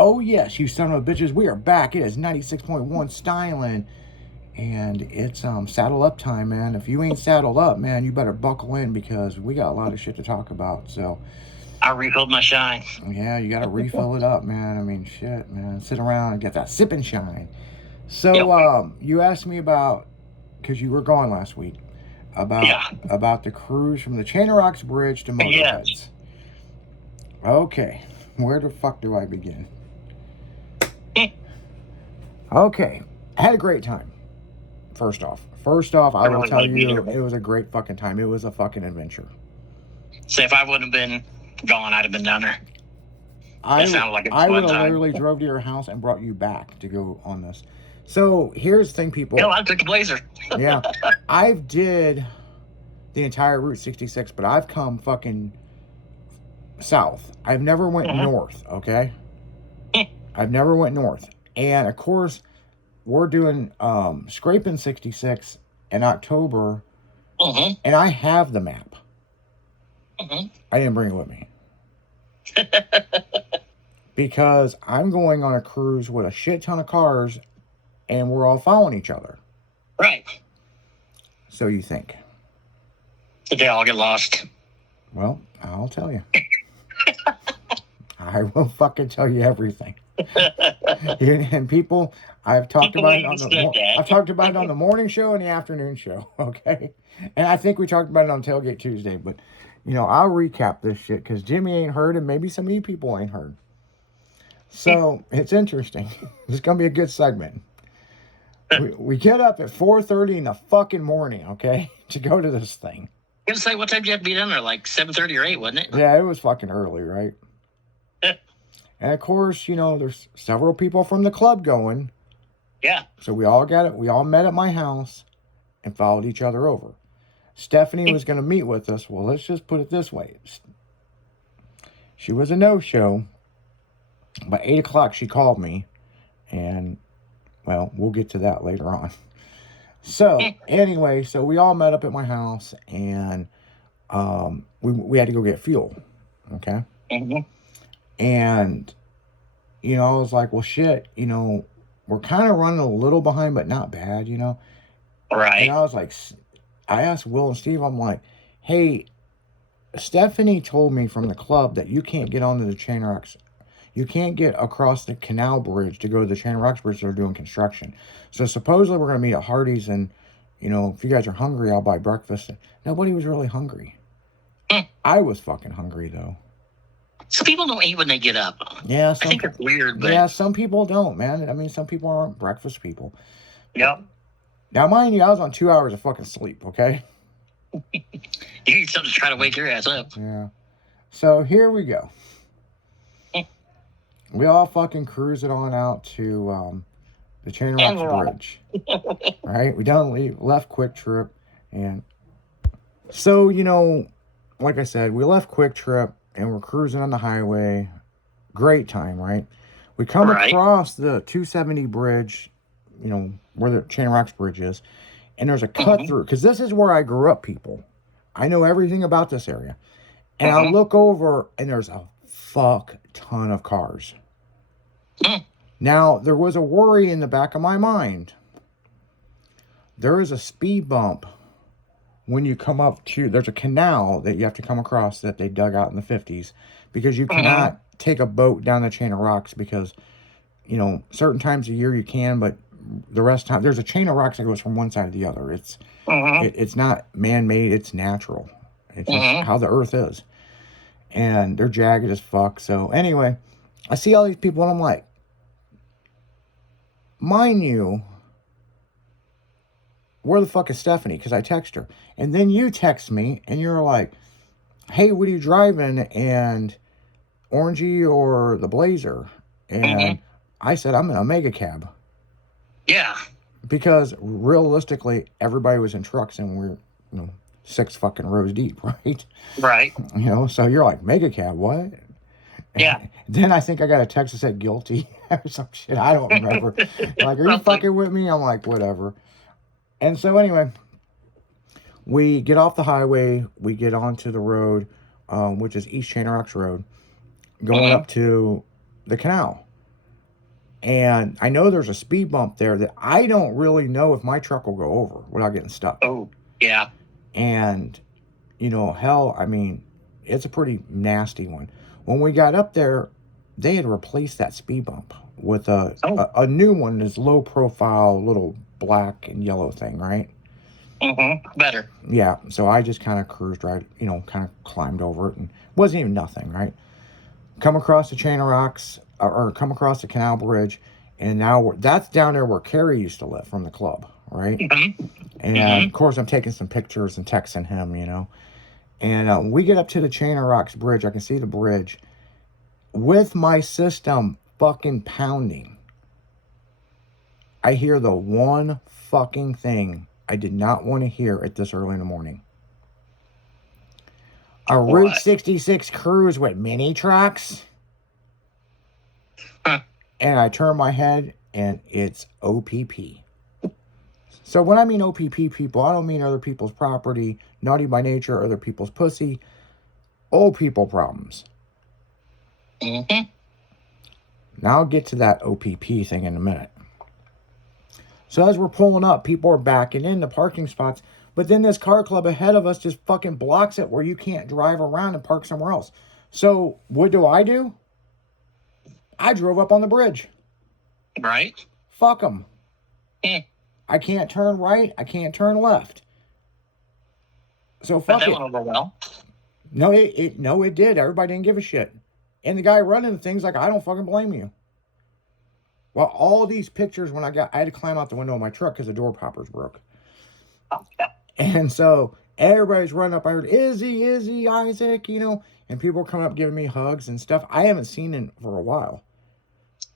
Oh, yes, you son of a bitches. We are back. It is 96.1 styling. And it's saddle up time, man. If you ain't saddled up, man, you better buckle in because we got a lot of shit to talk about. So, I refilled my shine. yeah, you got to refill it up, man. I mean, shit, man. Sit around and get that sip and shine. So, you asked me about, because you were gone last week, about the cruise from the Chain of Rocks Bridge to Motorheads. Yes. Okay, where the fuck do I begin? Okay, I had a great time. First off, I will tell you, it was a great fucking time. It was a fucking adventure. So if I wouldn't have been gone, I'd have been down there. I would have literally drove to your house and brought you back to go on this. So here's the thing, people. Hell, I took a Blazer. Yeah, I've did the entire Route 66, but I've come fucking south. I've never went north. Okay, I've never went north, and of course, we're doing scraping 66 in October, and I have the map. I didn't bring it with me. Because I'm going on a cruise with a shit ton of cars and we're all following each other. Right. So you think? Did they all get lost? Well, I'll tell you. I will fucking tell you everything. And people, I've talked about it on the morning show and the afternoon show, okay? And I think we talked about it on Tailgate Tuesday, but I'll recap this shit because Jimmy ain't heard and maybe some of you people ain't heard. So it's interesting. It's gonna be a good segment. We get up at 4:30 in the fucking morning, okay, to go to this thing. I was like, what time did you have to be down there? Like 7:30 or 8, wasn't it? Yeah, it was fucking early, right? And of course, there's several people from the club going. Yeah. So we all met at my house and followed each other over. Stephanie was gonna meet with us. Well, let's just put it this way. She was a no-show. By 8 o'clock, she called me, and, well, we'll get to that later on. So, anyway, we all met up at my house, and we had to go get fuel, okay? And, I was like, well, shit, we're kind of running a little behind, but not bad, Right. And I was like, I asked Will and Steve, I'm like, hey, Stephanie told me from the club that you can't get onto the Chain Rocks. You can't get across the canal bridge to go to the Chain of Rocks bridge. They're doing construction. So supposedly we're going to meet at Hardee's and, if you guys are hungry, I'll buy breakfast. Nobody was really hungry. I was fucking hungry, though. Some people don't eat when they get up. Yeah. I think it's weird, but... Yeah, some people don't, man. I mean, some people aren't breakfast people. Yep. Now, mind you, I was on 2 hours of fucking sleep, okay? You need something to try to wake your ass up. Yeah. So here we go. We all fucking cruise it on out to the Chain of Rocks Bridge. Right? We left Quick Trip. And so, like I said, we left Quick Trip and we're cruising on the highway. Great time, right? We come across the 270 bridge, where the Chain of Rocks Bridge is. And there's a cut through. Because this is where I grew up, people. I know everything about this area. And I look over and there's a fuck ton of cars. Now, there was a worry in the back of my mind. There is a speed bump when you come up to, there's a canal that you have to come across that they dug out in the 50s because you cannot take a boat down the Chain of Rocks because, certain times of year you can, but the rest of the time, there's a chain of rocks that goes from one side to the other. It's it's not man-made, it's natural. It's just how the earth is. And they're jagged as fuck. So anyway, I see all these people and I'm like, mind you, where the fuck is Stephanie? Because I text her. And then you text me and you're like, hey, what are you driving? And Orangey or the Blazer? And I said, I'm in a mega cab. Yeah. Because realistically, everybody was in trucks and we're, 6 fucking rows deep, right? Right. So you're like, mega cab, what? Yeah. Then I think I got a text that said guilty or some shit. I don't remember. Like, are you fucking with me? I'm like, whatever. And so anyway, we get off the highway. We get onto the road, which is East Chain of Rocks Road, going up to the canal. And I know there's a speed bump there that I don't really know if my truck will go over without getting stuck. Oh, yeah. And, hell, I mean, it's a pretty nasty one. When we got up there, they had replaced that speed bump with a new one, this low profile little black and yellow thing, right? Better. Yeah, so I just kind of cruised right, kind of climbed over it, and wasn't even nothing, right? Come across the chain of rocks, or come across the canal bridge, and now that's down there where Kerry used to live from the club, right? And of course, I'm taking some pictures and texting him, And we get up to the chain of rocks bridge. I can see the bridge with my system fucking pounding. I hear the one fucking thing I did not want to hear at this early in the morning. A Route 66 cruise with mini trucks. And I turn my head and it's OPP. So when I mean OPP people, I don't mean other people's property, naughty by nature, other people's pussy. Old people problems. Now I'll get to that OPP thing in a minute. So as we're pulling up, people are backing in the parking spots. But then this car club ahead of us just fucking blocks it where you can't drive around and park somewhere else. So what do? I drove up on the bridge. Right. Fuck them. I can't turn right. I can't turn left. So fuck it. That went over well. No, it did. Everybody didn't give a shit. And the guy running the thing's like, I don't fucking blame you. Well, all these pictures when I had to climb out the window of my truck because the door poppers broke. And so everybody's running up. I heard, Izzy, Isaac, and people were coming up giving me hugs and stuff. I haven't seen it for a while.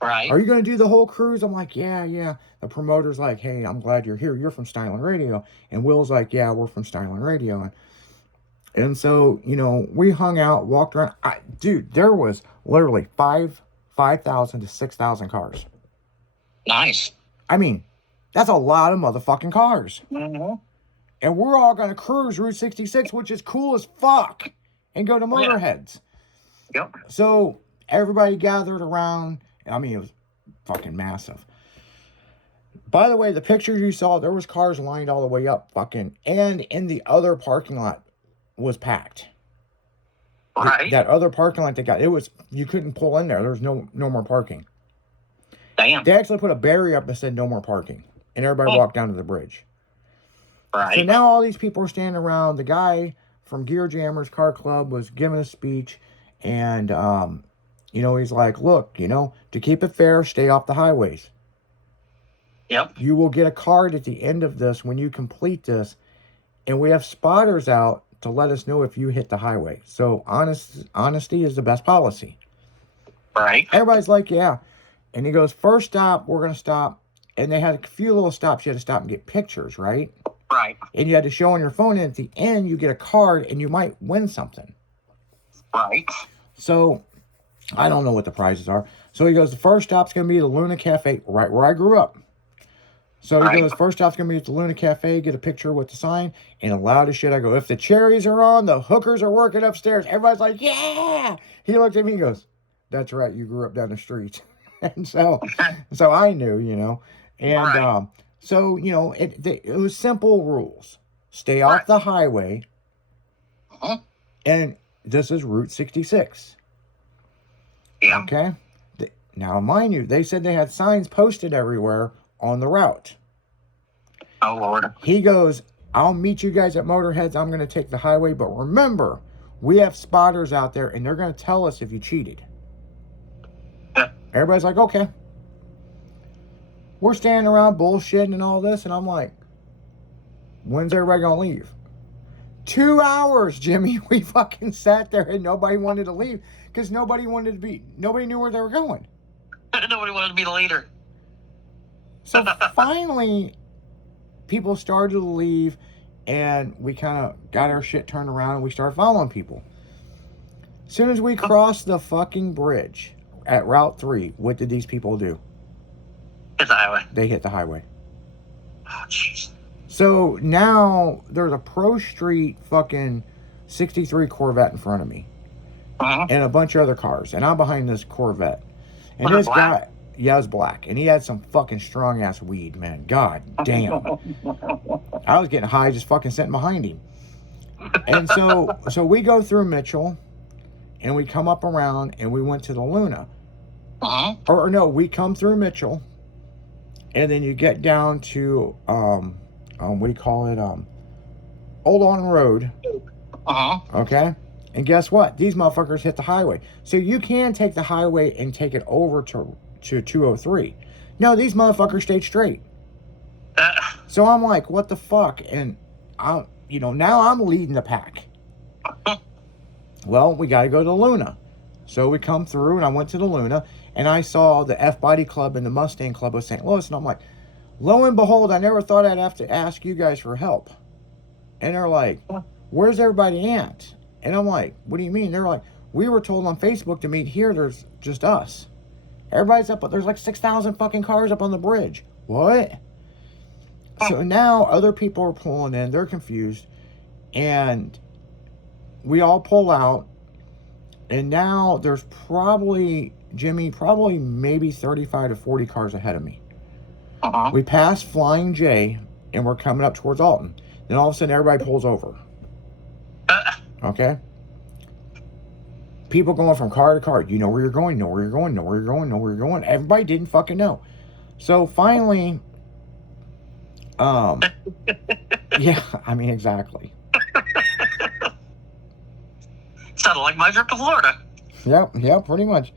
Right. Are you going to do the whole cruise? I'm like, yeah. The promoter's like, hey, I'm glad you're here. You're from Styling Radio. And Will's like, yeah, we're from Styling Radio. And so, we hung out, walked around. Dude, there was literally 5,000 to 6,000 cars. Nice. I mean, that's a lot of motherfucking cars. And we're all going to cruise Route 66, which is cool as fuck, and go to Motorheads. Yep. So everybody gathered around. I mean, it was fucking massive. By the way, the pictures you saw, there was cars lined all the way up, and in the other parking lot was packed. Right. That other parking lot you couldn't pull in there. There was no more parking. Damn. They actually put a barrier up that said no more parking, and everybody walked down to the bridge. Right. So now all these people are standing around. The guy from Gear Jammers Car Club was giving a speech, and he's like, look, to keep it fair, stay off the highways. Yep. You will get a card at the end of this when you complete this, and we have spotters out to let us know if you hit the highway. So honesty is the best policy. Right. Everybody's like, yeah. And he goes, first stop, we're going to stop. And they had a few little stops. You had to stop and get pictures, right? Right. And you had to show on your phone, and at the end, you get a card, and you might win something. Right. So, I don't know what the prizes are. So he goes, the first stop's going to be the Luna Cafe, right where I grew up. So he goes, first stop's going to be at the Luna Cafe, get a picture with the sign, and loud as shit, I go, if the cherries are on, the hookers are working upstairs. Everybody's like, yeah! He looked at me and goes, that's right, you grew up down the street. And so I knew, And so, it was simple rules. Stay off the highway. And this is Route 66. Yeah. Okay? Now, mind you, they said they had signs posted everywhere on the route. Oh, Lord. He goes, I'll meet you guys at Motorheads. I'm going to take the highway. But remember, we have spotters out there, and they're going to tell us if you cheated. Yeah. Everybody's like, okay. We're standing around bullshitting and all this, and I'm like, when's everybody going to leave? 2 hours, Jimmy. We fucking sat there, and nobody wanted to leave because nobody knew where they were going. Nobody wanted to be the leader. So finally, people started to leave, and we kind of got our shit turned around, and we started following people. As soon as we crossed the fucking bridge at Route 3, what did these people do? Hit the highway. They hit the highway. Oh, jeez. So now there's a Pro Street fucking 63 Corvette in front of me. And a bunch of other cars. And I'm behind this Corvette. And Was it this black? guy, Yeah, it was black. And he had some fucking strong ass weed, man. God damn. I was getting high just fucking sitting behind him. And so we go through Mitchell and we come up around and we went to the Luna. Uh-huh. Or no, we come through Mitchell and then you get down to what do you call it? Old On Road. Uh-huh. Okay? And guess what? These motherfuckers hit the highway. So you can take the highway and take it over to 203. No, these motherfuckers stayed straight. So I'm like, what the fuck? And now I'm leading the pack. Well, we got to go to the Luna. So we come through and I went to the Luna and I saw the F-Body Club and the Mustang Club of St. Louis. And I'm like, lo and behold, I never thought I'd have to ask you guys for help. And they're like, where's everybody at? And I'm like, what do you mean? They're like, we were told on Facebook to meet here. There's just us. Everybody's up, but there's like 6,000 fucking cars up on the bridge. What? So now other people are pulling in. They're confused. And we all pull out. And now there's probably, Jimmy, maybe 35 to 40 cars ahead of me. Uh-huh. We pass Flying J and we're coming up towards Alton. Then all of a sudden everybody pulls over. Okay? People going from car to car. You know where you're going, know where you're going, know where you're going, know where you're going. Everybody didn't fucking know. So finally, yeah, I mean, exactly. Sounded like my trip to Florida. Yep, pretty much.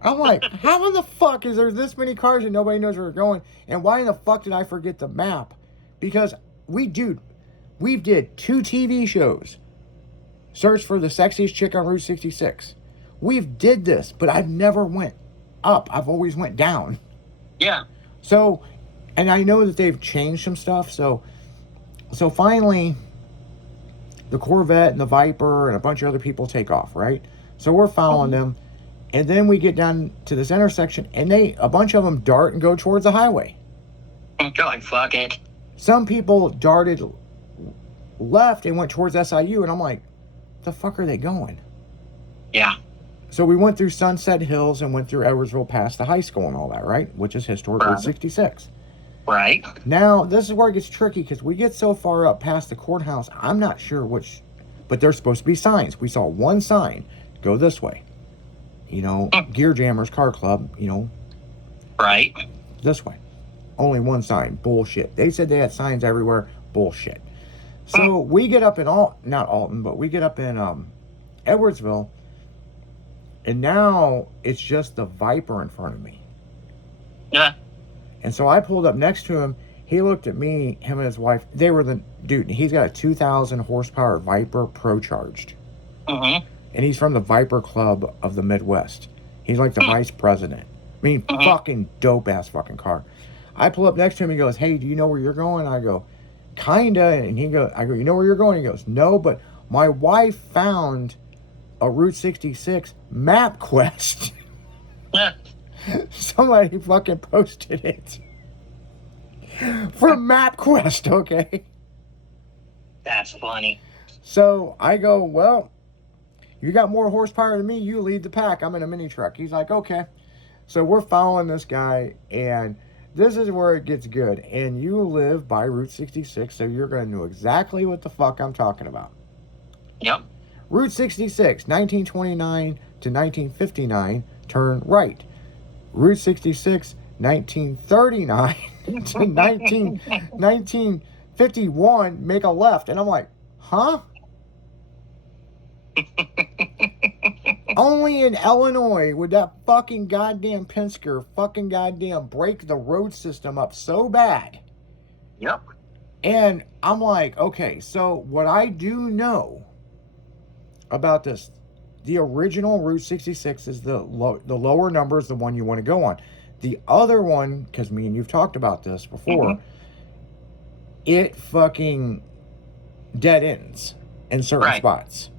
I'm like, how in the fuck is there this many cars and nobody knows where we're going? And why in the fuck did I forget the map? Because we did 2 TV shows. Search for the sexiest chick on Route 66. We've did this, but I've never went up. I've always went down. Yeah. So, and I know that they've changed some stuff. So finally, the Corvette and the Viper and a bunch of other people take off, right? So we're following them. And then we get down to this intersection and a bunch of them dart and go towards the highway. God, fuck it. Some people darted left and went towards SIU. And I'm like, the fuck are they going? Yeah. So we went through Sunset Hills and went through Edwardsville past the high school and all that, right? Which is historic Route 66. Right. Now, this is where it gets tricky because we get so far up past the courthouse, I'm not sure which, but there's supposed to be signs. We saw one sign, go this way. Gear Jammers Car Club, Right. this way. Only one sign. Bullshit. They said they had signs everywhere. Bullshit. So we get up in not Alton, but we get up in Edwardsville, and now it's just the Viper in front of me. Yeah. And so I pulled up next to him. He looked at me, him and his wife. They were he's got a 2,000 horsepower Viper Pro-Charged. Uh-huh. And he's from the Viper Club of the Midwest. He's like the vice president. I mean, fucking dope-ass fucking car. I pull up next to him. He goes, hey, do you know where you're going? I go, kinda. And I go, you know where you're going? He goes, no, but my wife found a Route 66 MapQuest. Yeah. Somebody fucking posted it. From MapQuest, okay? That's funny. So I go, well, you got more horsepower than me. You lead the pack. I'm in a mini truck. He's like, okay. So we're following this guy, and this is where it gets good. And you live by Route 66, so you're going to know exactly what the fuck I'm talking about. Yep. Route 66, 1929 to 1959, turn right. Route 66, 1939 to 1951, make a left. And I'm like, huh? Only in Illinois would that fucking goddamn Penske fucking goddamn break the road system up so bad. Yep. And I'm like, okay, so what I do know about this, the original Route 66 is the lower number is the one you want to go on. The other one, because me and you've talked about this before, it fucking dead ends in certain spots.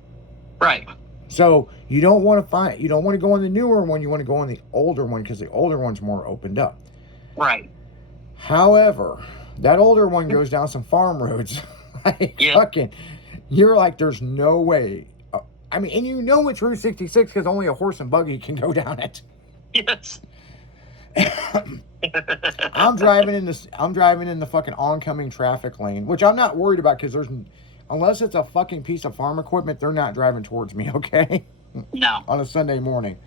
Right. So you don't want to go on the newer one, you want to go on the older one because the older one's more opened up. Right. However, that older one goes down some farm roads. Fucking, you're like, there's no way. I mean, and it's Route 66 because only a horse and buggy can go down it. Yes. I'm driving in the fucking oncoming traffic lane, which I'm not worried about because unless it's a fucking piece of farm equipment, they're not driving towards me, okay? No. On a Sunday morning.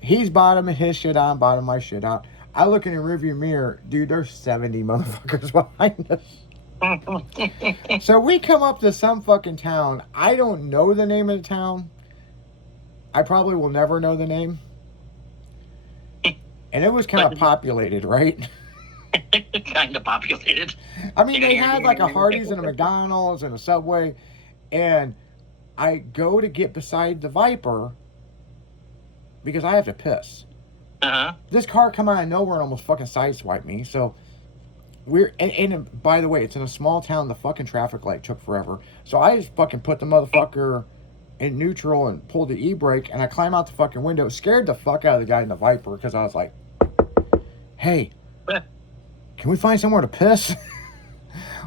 He's bottoming his shit out, bottoming my shit out. I look in the rearview mirror, dude, there's 70 motherfuckers behind us. So we come up to some fucking town. I don't know the name of the town. I probably will never know the name. And it was kind of populated, right? Kind of populated. I mean, they had like a Hardee's and a McDonald's and a Subway. And I go to get beside the Viper because I have to piss. Uh-huh. This car come out of nowhere and almost fucking sideswiped me. So and by the way, it's in a small town. The fucking traffic light took forever. So I just fucking put the motherfucker in neutral and pulled the e-brake, and I climb out the fucking window, scared the fuck out of the guy in the Viper because I was like, hey, can we find somewhere to piss?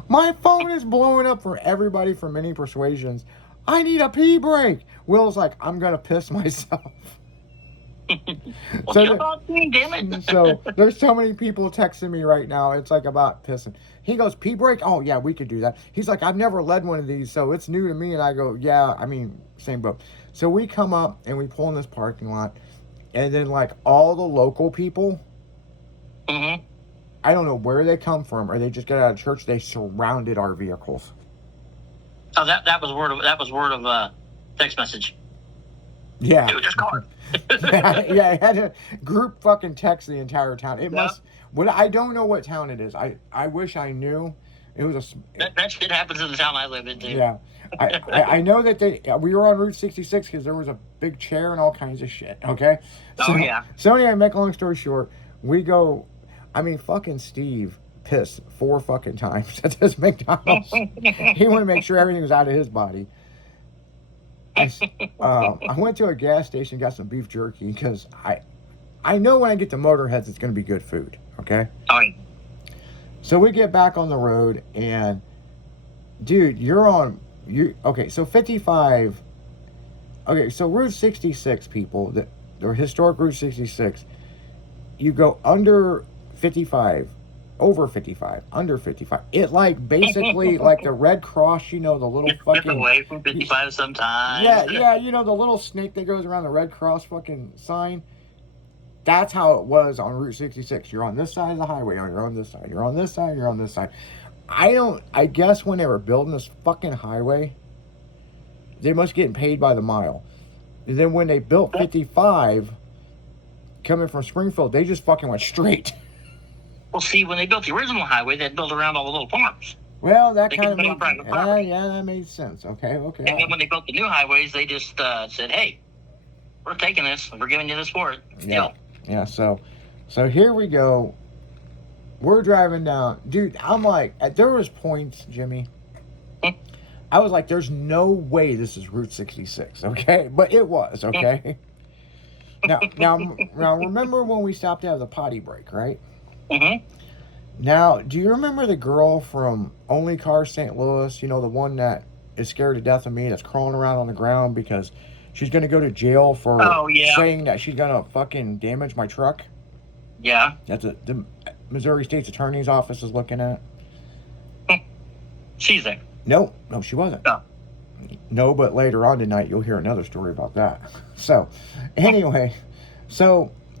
My phone is blowing up for everybody from many persuasions. I need a pee break. Will's like, I'm going to piss myself. Well, damn it. So there's so many people texting me right now. It's like about pissing. He goes, pee break? Oh, yeah, we could do that. He's like, I've never led one of these, so it's new to me. And I go, yeah, I mean, same boat. So we come up and we pull in this parking lot. And then, like, all the local people, Mm-hmm. I don't know where they come from, or they just got out of church. They surrounded our vehicles. Oh, that was word of text message. Yeah. Dude, just call Yeah, I had a group fucking text the entire town. It must. What I don't know what town it is. I wish I knew. It was that shit happens in the town I live in too. Yeah, I know that we were on Route 66 because there was a big chair and all kinds of shit. Okay. Oh yeah. So anyway, make a long story short, we go. I mean, fucking Steve pissed 4 fucking times at this McDonald's. He wanted to make sure everything was out of his body. I went to a gas station, got some beef jerky because I know when I get to Motorheads, it's going to be good food. Okay. Oh, yeah. So we get back on the road, and dude, okay, so 55. Okay, so Route 66, people, or historic Route 66, you go under 55, over 55, under 55. It like basically like the Red Cross, you know, the little fucking away from 55 sometimes. Yeah, you know, the little snake that goes around the Red Cross fucking sign. That's how it was on Route 66. You're on this side of the highway, or you're on this side. You're on this side, you're on this side. I guess when they were building this fucking highway, they must get paid by the mile. And then when they built 55, coming from Springfield, they just fucking went straight. Well, see, when they built the original highway, they built around all the little farms. Well, that They kind of could made, build private property. yeah, that made sense. Okay. And then when they built the new highways, they just said, hey, we're taking this. We're giving you this for it. Yeah, so here we go. We're driving down. Dude, I'm like, there was points, Jimmy. I was like, there's no way this is Route 66, okay? But it was, okay? Now, remember when we stopped to have the potty break, right? Mm-hmm. Now, do you remember the girl from Only Cars St. Louis? You know, the one that is scared to death of me, that's crawling around on the ground because she's going to go to jail for saying that she's going to fucking damage my truck? Yeah. That's the Missouri State's Attorney's Office is looking at. She's there. No, she wasn't. Oh. No, but later on tonight, you'll hear another story about that. So, anyway,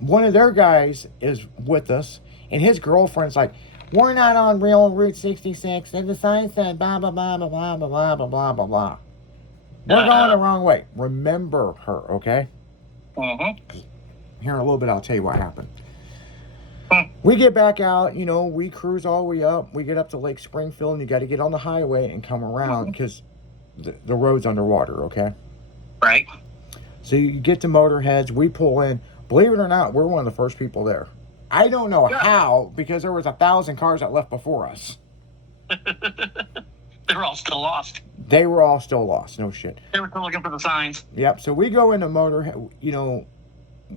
one of their guys is with us, and his girlfriend's like, we're not on real Route 66, and the sign said blah, blah, blah, blah, blah, blah, blah, blah, blah, blah, blah. We're going the wrong way. Remember her, okay? Mm-hmm. Here in a little bit, I'll tell you what happened. We get back out, you know, we cruise all the way up. We get up to Lake Springfield, and you got to get on the highway and come around because the road's underwater, okay? Right. So you get to Motorheads, we pull in. Believe it or not, we're one of the first people there. I don't know how, because there was 1,000 cars that left before us. They're all still lost. They were all still lost, no shit. They were still looking for the signs. Yep, so we go into Motorhead, you know,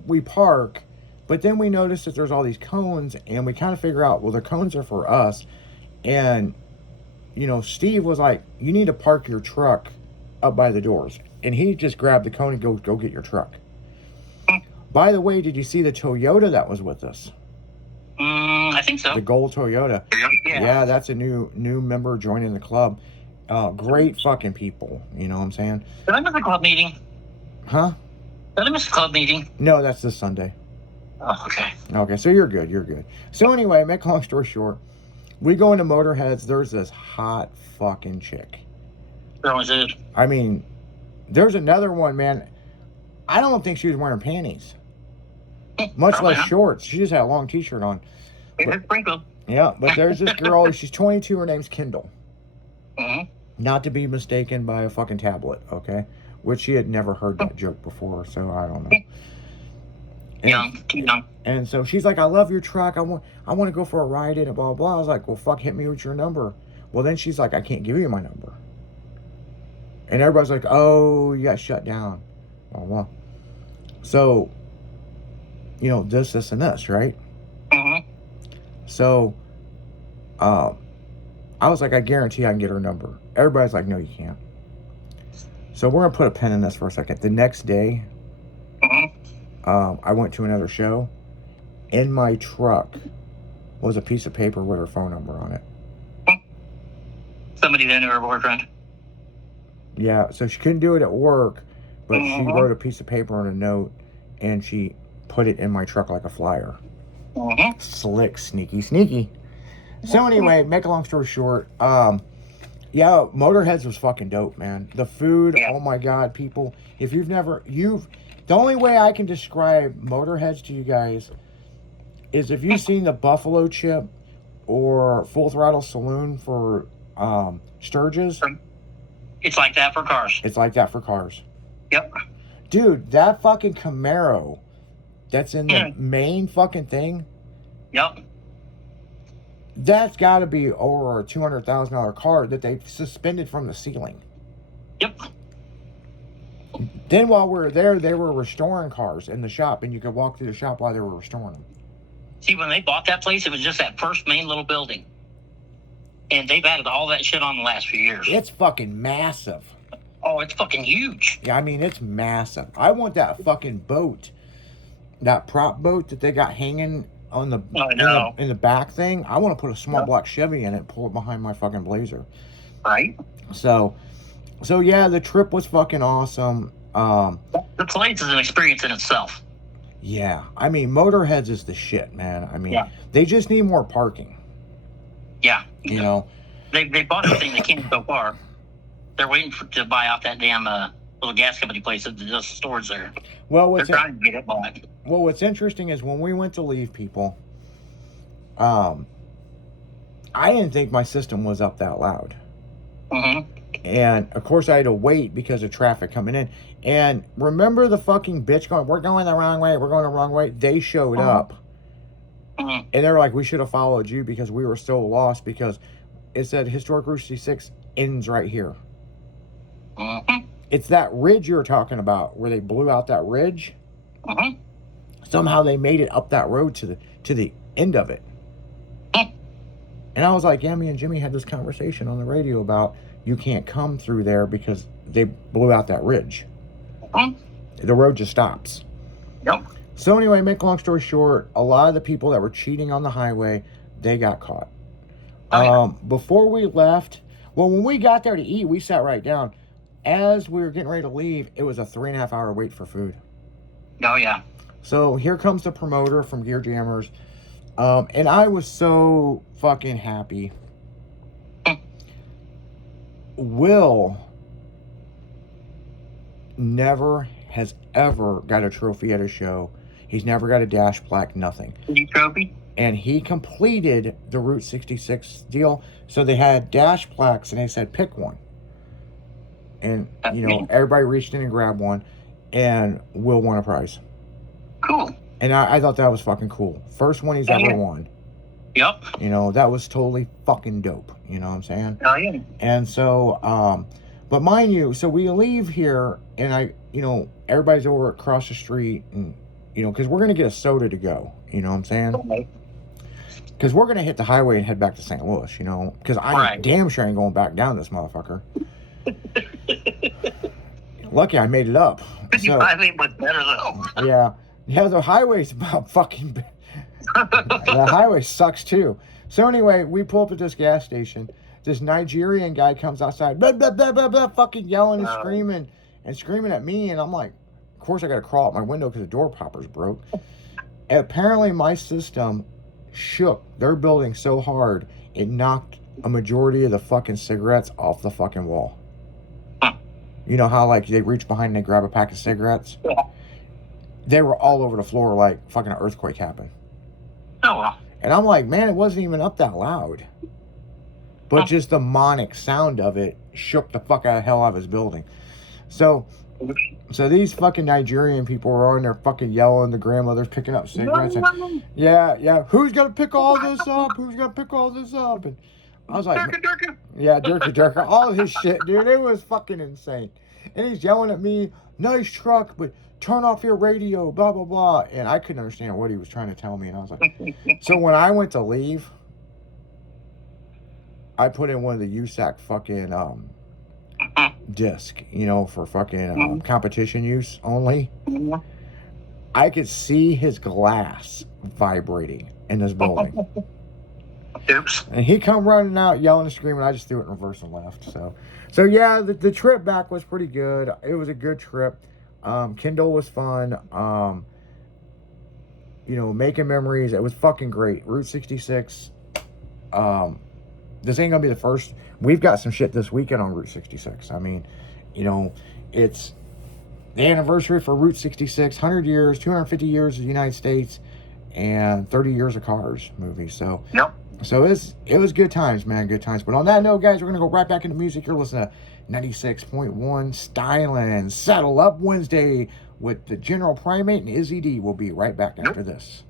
we park, but then we notice that there's all these cones, and we kind of figure out, well, the cones are for us. And, you know, Steve was like, you need to park your truck up by the doors. And he just grabbed the cone and go get your truck. By the way, did you see the Toyota that was with us? I think so. The gold Toyota. Yeah, that's a new member joining the club. Great fucking people. You know what I'm saying? Did I miss a club meeting? Huh? Did I miss a club meeting? No, that's this Sunday. Oh, okay. Okay, so you're good. You're good. So anyway, make a long story short, we go into Motorheads. There's this hot fucking chick. That was it. I mean, there's another one, man. I don't think she was wearing panties, much Probably less not. shorts. She just had a long t-shirt on. It's sprinkled. Yeah, but there's this girl. She's 22. Her name's Kendall. Mm-hmm. Not to be mistaken by a fucking tablet, okay? Which she had never heard that joke before, so I don't know. And, Too young. and so she's like, I love your truck. I want to go for a ride in it, blah, blah. I was like, well, fuck, hit me with your number. Well, then she's like, I can't give you my number. And everybody's like, oh, you got shut down. Blah, blah. So, you know, this, and this, right? Mm-hmm. So, I was like, I guarantee I can get her number. Everybody's like, no, you can't. So we're going to put a pin in this for a second. The next day, I went to another show. In my truck was a piece of paper with her phone number on it. Somebody that knew her boyfriend. Yeah, so she couldn't do it at work, but she wrote a piece of paper on a note, and she put it in my truck like a flyer. Slick, sneaky. So anyway, make a long story short, yeah, Motorheads was fucking dope, man. The food, oh my god, people. If you've never, the only way I can describe Motorheads to you guys is if you've seen the Buffalo Chip or Full Throttle Saloon for Sturgis. It's like that for cars. It's like that for cars. Yep. Dude, that fucking Camaro that's in the main fucking thing. Yep. That's got to be over a $200,000 car that they suspended from the ceiling. Yep. Then while we were there, they were restoring cars in the shop, and you could walk through the shop while they were restoring them. See, when they bought that place, it was just that first main little building. And they've added all that shit on the last few years. It's fucking massive. Oh, it's fucking huge. Yeah, I mean, it's massive. I want that fucking boat. That prop boat that they got hanging on the, in the back thing. I want to put a small black Chevy in it, pull it behind my fucking Blazer. Right. So yeah, the trip was fucking awesome. The place is an experience in itself. Yeah, I mean, Motorheads is the shit, man. I mean, they just need more parking. Yeah. You know, they bought everything they can so far. They're waiting to buy off that damn little gas company place that just stores there. Well, they're trying to get it bought. Well, what's interesting is when we went to leave, people, I didn't think my system was up that loud. And of course, I had to wait because of traffic coming in. And remember the fucking bitch going, we're going the wrong way, we're going the wrong way. They showed up. And they were like, we should have followed you because we were so lost, because it said Historic Route 66 ends right here. It's that ridge you're talking about where they blew out that ridge. Somehow they made it up that road to the end of it. And I was like, yeah, me and Jimmy had this conversation on the radio about you can't come through there because they blew out that ridge. The road just stops. Yep. So anyway, make a long story short, a lot of the people that were cheating on the highway, they got caught. Before we left, well, when we got there to eat, we sat right down. As we were getting ready to leave, it was a 3.5 hour wait for food. Oh, yeah. So here comes the promoter from Gear Jammers. And I was so fucking happy. Will never has ever got a trophy at a show. He's never got a dash plaque, nothing. Any trophy? And he completed the Route 66 deal. So they had dash plaques and they said, pick one. And, you know, everybody reached in and grabbed one. And Will won a prize. Cool. And I thought that was fucking cool. First one he's ever won. Yep. You know, that was totally fucking dope. You know what I'm saying? Oh, yeah. And so, but mind you, so we leave here and everybody's over across the street and, you know, because we're going to get a soda to go. You know what I'm saying? Because we're going to hit the highway and head back to St. Louis, you know, because I'm damn sure ain't going back down this motherfucker. Lucky I made it up. 55 ain't much better, though. Yeah. Yeah, the highway's about fucking The highway sucks too. So anyway, we pull up at this gas station. This Nigerian guy comes outside, blah, blah, blah, blah, blah, fucking yelling and screaming at me. And I'm like, of course I got to crawl out my window because the door popper's broke. Apparently my system shook their building so hard, it knocked a majority of the fucking cigarettes off the fucking wall. You know how, like, they reach behind and they grab a pack of cigarettes? Yeah. They were all over the floor like fucking an earthquake happened. Oh, well. And I'm like, man, it wasn't even up that loud. But just the demonic sound of it shook the fuck out of hell out of his building. So these fucking Nigerian people were on there fucking yelling. The grandmother's picking up cigarettes. And, yeah. Who's going to pick all this up? Who's going to pick all this up? And I was like, Durka. yeah, Durka, all of his shit, dude. It was fucking insane. And he's yelling at me, nice truck, but turn off your radio, blah, blah, blah. And I couldn't understand what he was trying to tell me. And I was like, so when I went to leave, I put in one of the USAC fucking disc, you know, for fucking competition use only. I could see his glass vibrating in this building. Oops. And he come running out, yelling and screaming. I just threw it in reverse and left. So yeah, the trip back was pretty good. It was a good trip. Kindle was fun. You know, making memories. It was fucking great. Route 66. This ain't gonna be the first. We've got some shit this weekend on Route 66. I mean, you know, it's the anniversary for Route 66, 100 years, 250 years of the United States, and 30 years of Cars movie. So, Yep. So it was good times, man, good times. But on that note, guys, we're gonna go right back into music. You're listening to 96.1 Stylin' Saddle Up Wednesday with the General Primate and Izzy D. We'll be right back after this.